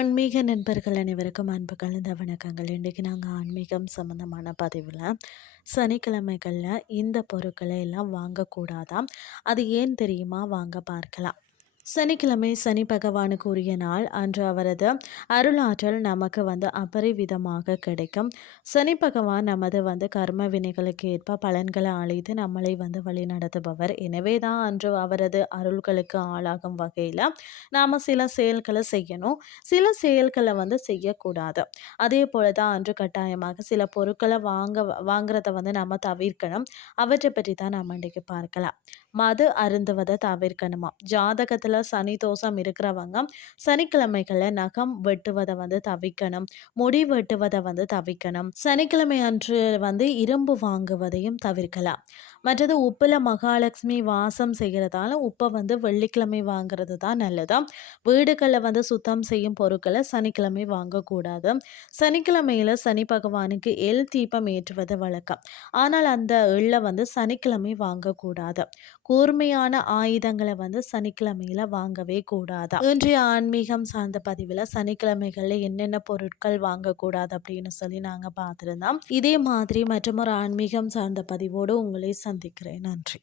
ஆன்மீக நண்பர்கள் அனைவருக்கும் அன்பு கலந்த வணக்கங்கள். இன்றைக்கி நாங்கள் ஆன்மீகம் சம்மந்தமான பதிவில் சனிக்கிழமைகளில் இந்த பொருட்களை எல்லாம் வாங்கக்கூடாதாம் அது ஏன் தெரியுமா? வாங்க பார்க்கலாம். சனிக்கிழமை சனி பகவானுக்கு உரிய நாள் அன்று அவரது அருளாற்றல் நமக்கு வந்து அபரிவிதமாக கிடைக்கும். சனி பகவான் நமது வந்து கர்ம வினைகளுக்கு ஏற்ப பலன்களை அழைத்து நம்மளை வந்து வழி நடத்துபவர். எனவே தான் அன்று அவரது அருள்களுக்கு ஆளாகும் வகையில் நாம் சில செயல்களை செய்யணும். சில செயல்களை வந்து செய்யக்கூடாது. அதே போல தான் அன்று கட்டாயமாக சில பொருட்களை வாங்க வாங்குறத வந்து நம்ம தவிர்க்கணும். அவற்றை பற்றி தான் நம்ம இன்றைக்கு பார்க்கலாம். மது அருந்துவதை தவிர்க்கணுமா? ஜாதகத்தில் சனி தோஷம் இருக்கிறவங்க சனிக்கிழமைகளை நகம் வெட்டுவதை வந்து தவிக்கணும் முடி வெட்டுவதை வந்து தவிக்கணும் சனிக்கிழமை அன்று வந்து இரும்பு வாங்குவதையும் தவிர்க்கலாம். மற்றது உப்பில் மகாலட்சுமி வாசம் செய்கிறதால உப்பை வந்து வெள்ளிக்கிழமை வாங்குறது தான் நல்லது. வீடுகளில் வந்து சுத்தம் செய்யும் பொருட்களை சனிக்கிழமை வாங்கக்கூடாது. சனிக்கிழமையில் சனி பகவானுக்கு எல் தீபம் ஏற்றுவது வழக்கம். ஆனால் அந்த எள்ளை வந்து சனிக்கிழமை வாங்கக்கூடாது. கூர்மையான ஆயுதங்களை வந்து சனிக்கிழமையில் வாங்கவே கூடாது. இன்றைய ஆன்மீகம் சார்ந்த பதிவில் சனிக்கிழமைகளில் என்னென்ன பொருட்கள் வாங்கக்கூடாது அப்படின்னு சொல்லி நாங்கள் பார்த்துருந்தோம். இதே மாதிரி மற்றும் ஒரு ஆன்மீகம் சார்ந்த பதிவோடு உங்களை சந்திக்கிறேன். நன்றி.